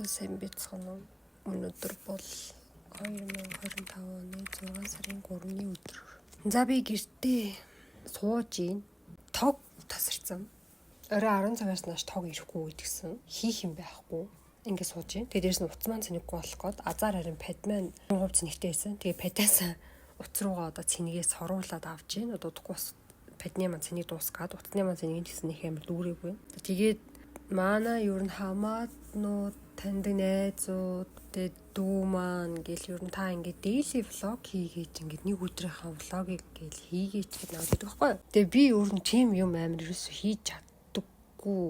Одоо сайн бяцхан уу? Өнөөдөр бол 2025 оны 6 сарын 3-ны өдөр. За би гэртээ сууж ийн. Тог тасарсан. Орой 10 цагаас нааш тог ирэхгүй гэдгсэн. Хийх юм байхгүй. Ингээд сууж ийн. Тэгээ дээрс нь утас маань цэнэггүй болох гээд азар харин пад маань хувь цэнэгтэй байсан. Тэгээ падаас утас руугаа одоо цэнэгээ соруулаад авч ийн. Удахгүй бас падны маань цэнийг дуусгаад утасны маань цэнийг гэсэн их амар дүүрээгүй. Тэгээд манай ер нь хамаатнууд таньдаг найзууд тэгээд дүү маань гэл ер нь та ингээд daily vlog хийгээд ингээд нэг өдрийнхаа vlog-ыг гэл хийгээч гэж навдаг байхгүй. Тэгээ би ер нь тийм юм амар ерөөсөө хийж чаддаггүй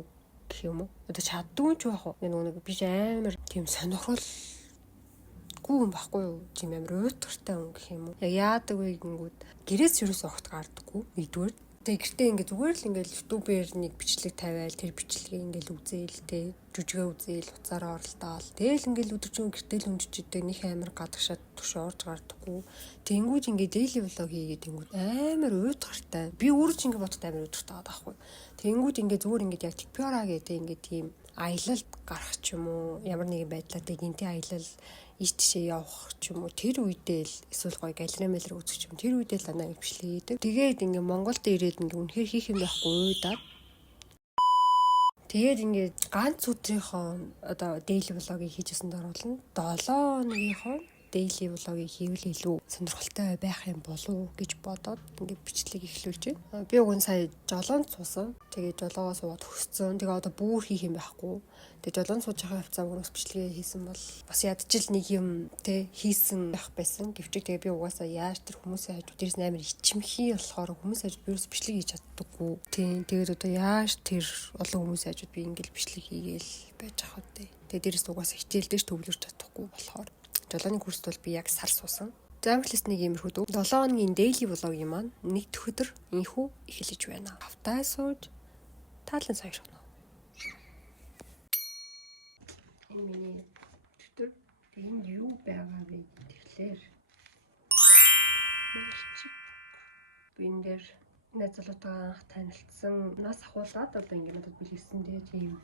гэх юм уу. Одоо чаддгүй ч байх уу. Нэг биш амар тийм сонирхолгүй юм байхгүй юу. Тийм амар уйтгартай юм гэх юм уу. Яадаг вэ гингүүд гэрээс ерөөсөө огт гардаггүй. Нэгдүгээр тэг гэртээ ингээд зүгээр л ингээд YouTube-ээр нэг бичлэг тавиал тэр бичлэгийг ингээд үзээл тэ жүжигээ үзээл уцаараа оролдоол тэгэл ингээд өдөржин гэртээ л хүнжиждэг нэг амар гадагшаад төш орж гардаггүй тэнгүүж ингээд daily vlog хийгээд тэнгүүд амар уйтгартай би өөрөө ч ингээд бодоход амар уйтгартай байгаа байхгүй тэнгүүд ингээд зүгээр ингээд яг TikTok-аа гэдэг ингээд тийм аялалд гарах ч юм уу ямар нэгэн байдлаар тэг гинти аялал иш тишээ явах ч юм уу тэр үедээ л эсвэл гоё галерей мэлэр үзэх юм тэр үедээ л анаа бичлэг хийдэг. Тэгээд ингээ Монголд ирээд ингээ үнэхээр хийх юм байхгүй уйдаад. Тэгээд ингээ ганц өдрийнхөө одоо daily vlog-ыг хийжсэн даруулна. 7 өнөөгийнхөө daily vlog-ыг хийвэл илүү сонирхолтой байх юм болов гэж бодоод ингээ бичлэг эхлүүлж байна. Би уг нь сая жолоонд суусан. Тэгээд жолоогоо суугаад хөсцөн. Тэгээ одоо бүр хийх юм байхгүй. Тэгээ жолоонд сууж байгаа хавцаа өрөөс бичлэгээ хийсэн бол бас ядчил нэг юм те хийсэн байх байсан. Гэвч тэгээ би угаасаа яаж тэр хүмүүсийн хажууд дээрс амар ичимхий болохоор хүмүүсийн хажууд бирс бичлэг хийж чаддаггүй. Тийм тэгээд одоо яаж тэр олон хүмүүсийн хажууд би ингээл бичлэг хийгээл байж ах вэ те. Тэгээ дээрс угаасаа хичээлдэж төвлөрч чадахгүй болохоор жолооны курст бол би яг сар суусан. Замглис нэг иймэрхүү дөө 7 өдрийн daily vlog-ийн маань нэг өдөр инхүү эхэлж байна. Хавтаа сууж таалан сойрох нь. Энэ миний өдөр энэ юу байгаа вэ гэхлээр би энэ дээр найз залуутайгаа анх танилцсан нас ахуулаад одоо ингэ надад бэлгэсэн тийм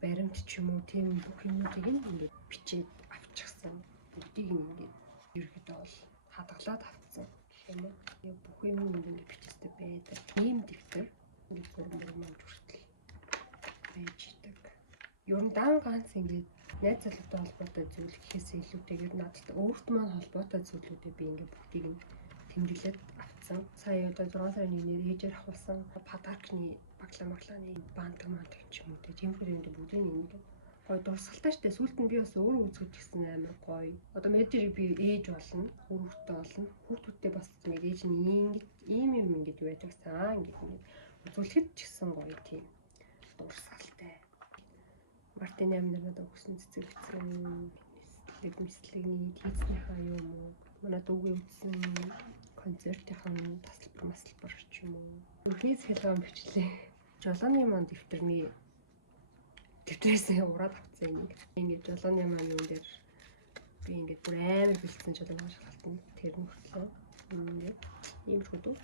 баримт ч юм уу тийм бүх юмнуудыг ингэ бичээд авчихсан. Бүгдийг ингээд ерөөдөө бол хадгалаад авцсан гэх юм уу. Бүх юм ингээд бичсэн байдаг. Ийм дэвтэр ингээд гурван маань хүртэл байж идэг. Ер нь дан ганц ингээд найз залуутай холбоотой зүйл гэхээс илүүтэйгээр надад өөрт маань холбоотой зүйлүүдээ би ингээд бүгдийг нь тэмдэглээд авцсан. Сая одоо 6 сарын 1-ээр ээжээр авсан подаркны баглааны бант ч юм уу тийм хүмүүс бүгдийг ингээд гой дурсгалтай штэ сүлд нь би бас өөрөө үзэж гисэн амар гоё. Одоо мэдээж би ээж болно, хүүхдтэй болно. Хүүхдүүдтэй бас нэг ээж нь ийм юм ингэж байдагсаа ингэж үзүүлэхэд ч гэсэн гоё тийм дурсгалтай. Мартин амнаар надад өгсөн цэцэг бичлэг мэслэгний тийцнийхаа юм уу? Манай дүүгийн үзсэн концертынхаа тасалбар ч юм уу. Өрхний цэглэн бичлэг. Жолооны маань дэвтэрний дэвтрээсээ ураад авцсан юм. Ингээд жолооны маань юм дээр би ингээд бүр амар бэлдсэн жолооны шалтгаан тэр нь хүртлээ. Ингээд ийм хөдөө.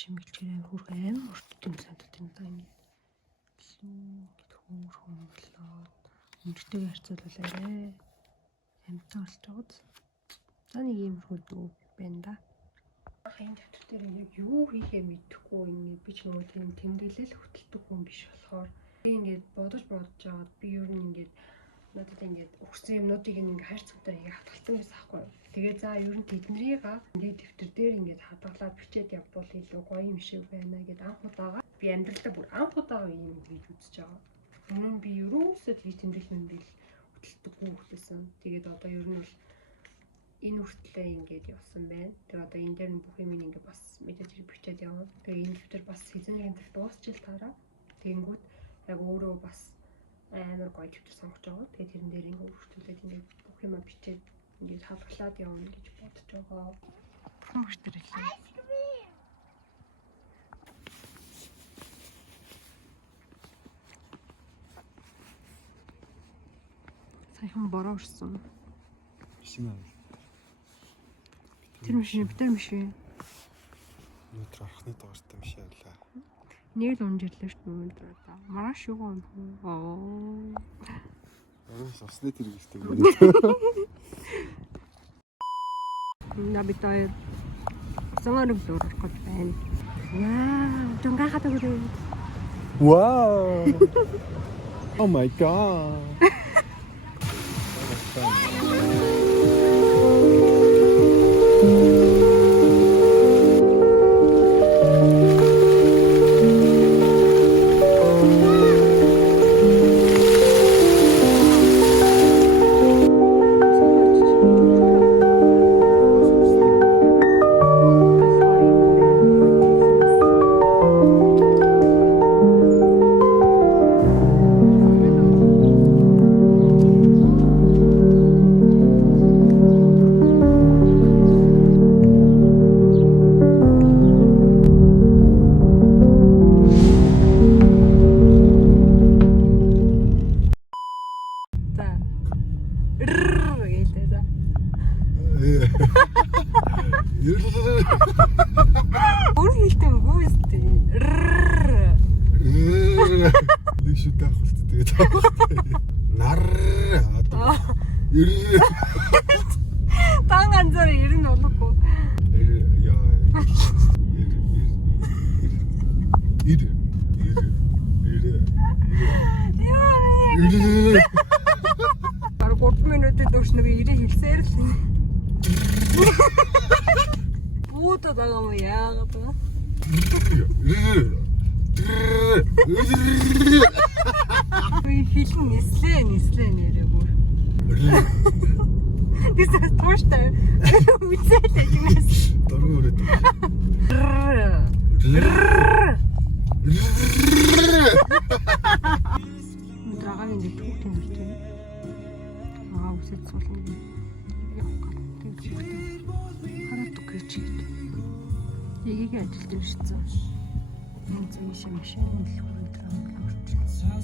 Чимгэлчээр амар уртын санагдаад байна. Ингээд хөмөрлөөд өнөртэйг харьцуулбал арай амтан болж байгааз. За нэг юм хөдөө байна да. Энэ дэвтэр дээр яг юу хийхээ мэдэхгүй ингээд би ч нөгөө тийм тэмдэглэл хөтэлдэг хүн биш болохоор би ингээд бодож жаад би ер нь ингээд надад ингээд өгсөн юмнуудыг ингээд хайр цогтой ингээд хадгалсан байсан аахгүй. Тэгээ за ер нь тэднийг ингээд дэвтэр дээр ингээд хадгалаад бичээд явбал илүү гоё юм шиг байна гэд анх удаага би амьдралдаа бүр анх удаага юм хийж үзэж байгаа. Өмнө нь би ерөөсөө тийм тэмдэглэл мэндэл хөтэлдэггүй хөтөлсөн. Тэгээд одоо ер нь бол энэ хүртлээ ингээд явсан байна. Тэгээ одоо энэ дээр нь бүх юм ингээд бас мэдээж бичээд явна. Тэгээ энэ дэвтэр бас хэзээ нэгэн дуусчил таараа. Тэгэнгүүт яг өөрөө бас амар гоё дэвтэр сонгож байгаа. Тэгээ тэрэн дээр ингээд өөрчлөлтөд ингээд бүх юм бичээд ингээд хадгалаад явна гэж бодож байгаа. Хүмүүст ирлээ. Саяхан бороо өрсөн. Шимээ. Тэр биш үү? Өнөөдөр орхны дугаарт юм шиг байлаа. Нэг л унжирлээ шүү дээ өнөөдөр одоо. Маргааш юу гоо. Орос усны тэр ихтэй. Набитай сонор өрөх гэж байна. Яа, жонгаа хатаг үү. Wow. Oh my god. Өөр хэлтэй үгүй ээ. Нэг шүтээ авахулт тэгээд нар одоо Тан анзаар ирэн болохгүй. Ар 3 минутын дөрш нэг ирээ хэлсээр л. Буута байгаа юм яагаад вэ? Хилэн нислээ нэрээ бүр. Тэс тууштай. Үсэлээ гинэс. Дөрөөрөө. Драгааны нэг түүхтэн нэртэй. Үсэт суулна. Хараад өгөөч. Эгийг ажилтсан шүү дээ. Энэ зүйл шиг машин хэлхүүрэл орчихсон.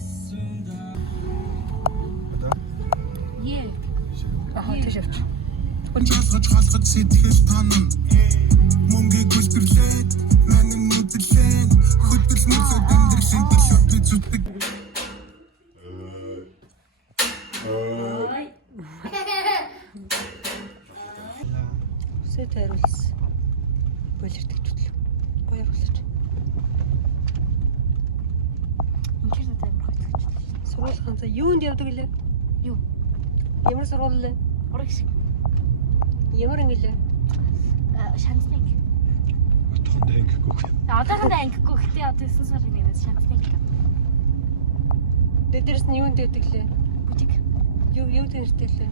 Е. Тийш авч. Холгож сэтгэл танан мөнгөийг үлдэрлээд манай нүдэрлэн хөдөлмөр зөвдөндөр шинтэл шууд зүтдэг. Үсээ тариулсан. Болирдаг төтлөө. Гоё болооч. Ингээр надад амар гоё гэж. Сургууль ганцаа юунд явдаг лээ? Юу? Ямар сургууль лээ? Урагш. Ямар ангилээ? Шантныг. Отохонд ангигүй. Одоохондоо ангигүй гэхдээ одоо 9 сарын нэмээс шантныг гэдэг. Дээрээс нь юунд явдаг лээ? Бүжиг. Юу тэнэртэй лээ?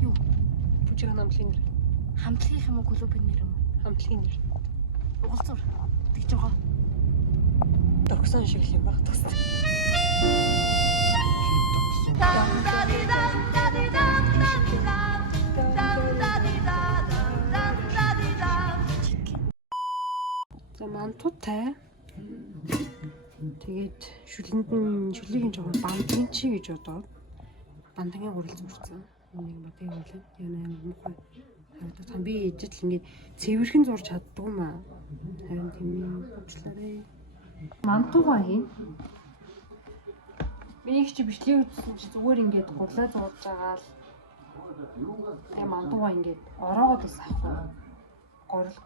Юу? Бүжиг намлын нэр. Хамтлагийнх юм уу клубын нэр юм уу? Хамтлагийн нэр. Угалзуур. Тэгж байгаа. Догсон шиг л юм баг тастай. За мантуутай. Тэгээд шүлгийн жоохон бандгийн чи гэж бодоод бандгийн гурил зурцсан. Энийг модыг үлээ. Яг мухай. Харин би ижил ингээд цэвэрхэн зурж чаддгүй маа. Харин тийм уучлаарай. Мантуугаа хийн. Би их чи бичлэг үзсэн чи зүгээр ингээд гурлаа зурж байгаа л мантуугаа ингээд ороогоод бас авах. Гурил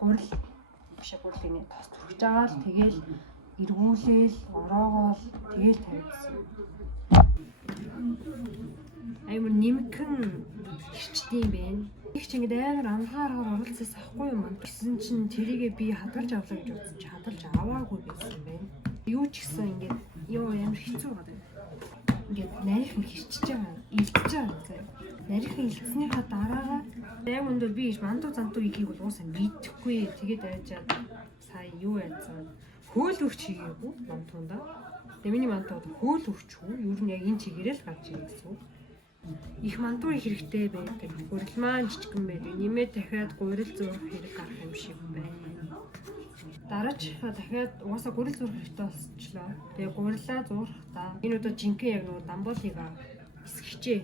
биш гурил ингээд тос түрхэж байгаа л тэгэл эргүүлээл ороогоол тэгэл тавьчихсан. Аймар нэмхэн хэрчдэм бэ. Их ч ингээд амар анхаараар оролцож авахгүй юм аа. Гэсэн чинь тэрийгээ би хадгалж авлаа гэж бодсон чи хадгалж аваагүй байсан юм байна. Юу ч гэсэн ингээд ямар хэцүү байгаа. Ингээд нарийнхан хэрчиж байгаа, илтж байгаа. Нарийнхан илтснийхаа дараагаа яг өндөр би мантуу зантуу ихийг бол уусаа мэдхгүй. Тэгээд аваачаад сая юу яасан. Хөөл өрч хийгээгүй мантуундаа. Тэгээ миний мантууд хөөл өрчгүй. Юу нь яг энэ чигээрээ л гарч ирэх гэсэн. Их мантуу их хэрэгтэй байдаг. Гурил маань жижигэн байдаг. Нэмээд дахиад гурил зурх хэрэг гарах юм шиг байна. Дараач дахиад угаасаа гурил зурх хэрэгтэй болчихлоо. Тэгээ гурилаа зурхдаа энэ удаа жинхэнэ яг нөгөө дамбуулыг эсгэгчээ.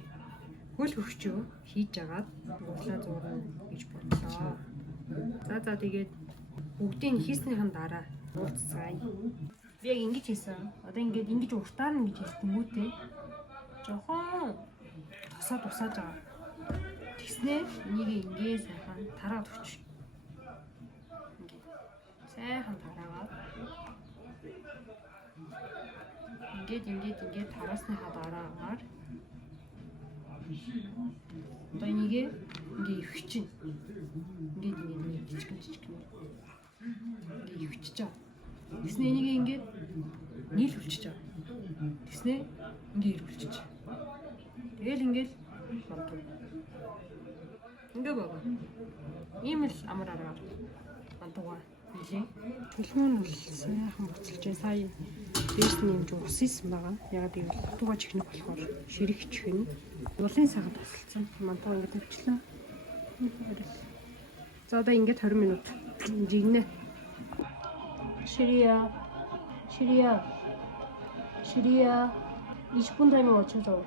хөл хөгчөө хийж агаад уурлаа зуурна гэж бодлоо. За тэгээд бүгдийг хийснийхэн дараа уулзцаая. Би яг ингэж хийсэн. Одоо ингэж уртаар нь гэж хэлсэн мөтэй. Жохон тосоод усааж байгаа. Тэгснээ энийг ингэ сайхан тараад өгч. Сайхан тараагаад ингээд тараасныхаа дараагаар одоо энийг ингээ өвчин. Ингээд жижигэн ингээ өвчиж байгаа. Тэгснээ энийг ингээд нийлүүлчихэж байгаа. Тэгснээ ингээ ирүүлчихэж. Тэгэл ингээд бодов. Ингээ бага. Ийм л амар аргаар бантугаа нилээ. Телефон бол сайхан буцалж сая дээшний юм ус исэн байгаа. Ягаад гэвэл бантугаа чихнэх болохоор ширэг чихнэ. Улсын сагад тасалсан. Бантугаа ингээд өвчлөө. За одоо ингээд 20 минут жигнэ. Ширия. 20분 타이머 맞춰줘.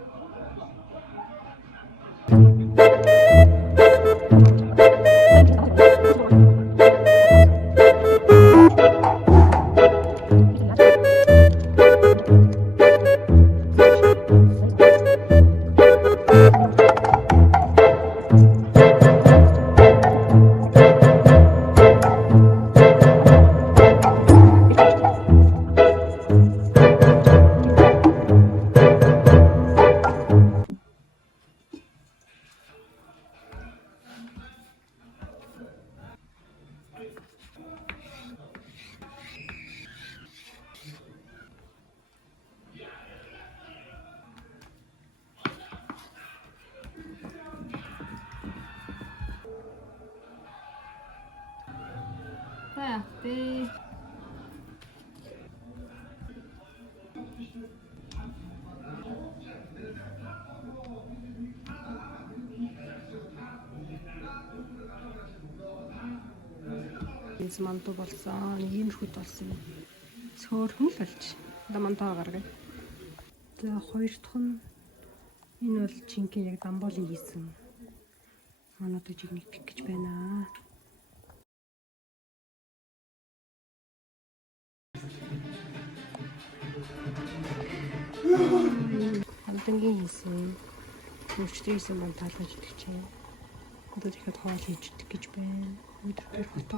네. Манто болсон, иймэрхүүд болсон. Цөөхөн л болж. Одоо мантаа гаргая. Тэгээ хоёр дахь нь энэ бол жинхэнэ яг дамболын хийсэн. Манайд жигнэгдэх гэж байна. Хамтангийн хийсэн. Өчтөр хийсэн мантаалгаж идэх чинь. Одоо тэгэхэд хоол хийж идэх гэж байна. Өдөр фото.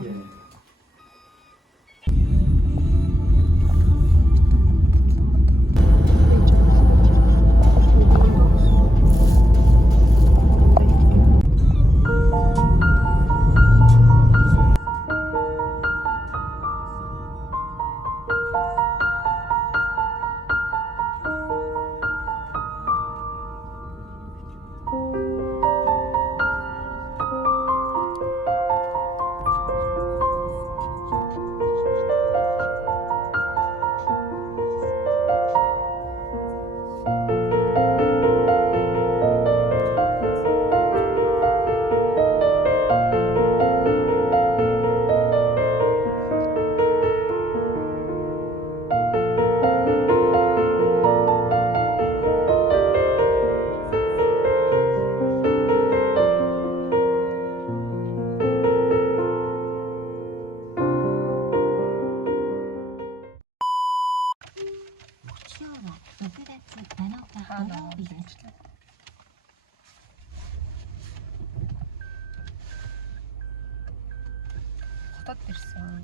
Хотод ирсэн.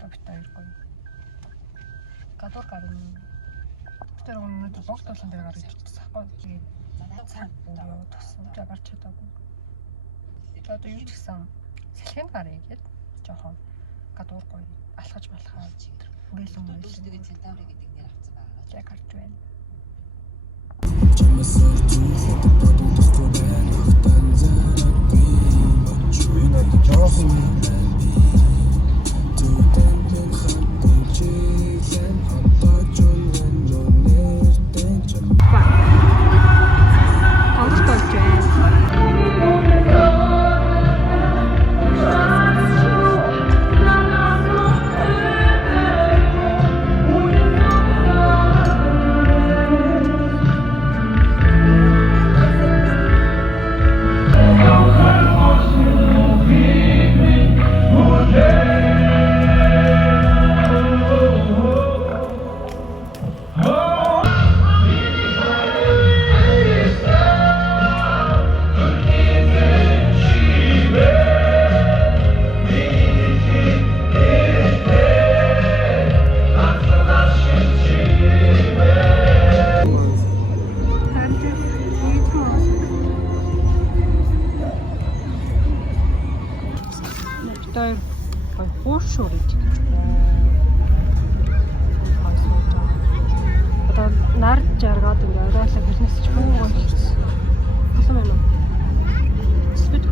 Доктор гоё. Гадуур гарна. Тэр өнөөдөр богд толон дээр гарч ирчихсэн. Тэгээд цаг юу туссан. Гарч чадаагүй. Одоо юу ч гэсэн салхинд гарыг гээд жоохон гадуур гоё алхаж малхаа. Ингээл тэгээд центаври гэдэг нэр авсан байгаа. Яг гарч байна. Гой хууршуур гэж. Гой суудаг. Одоо нард жаргаад ингээ оройлоо хэрнээс ч бүү гоё. Болсон байна уу? Спид.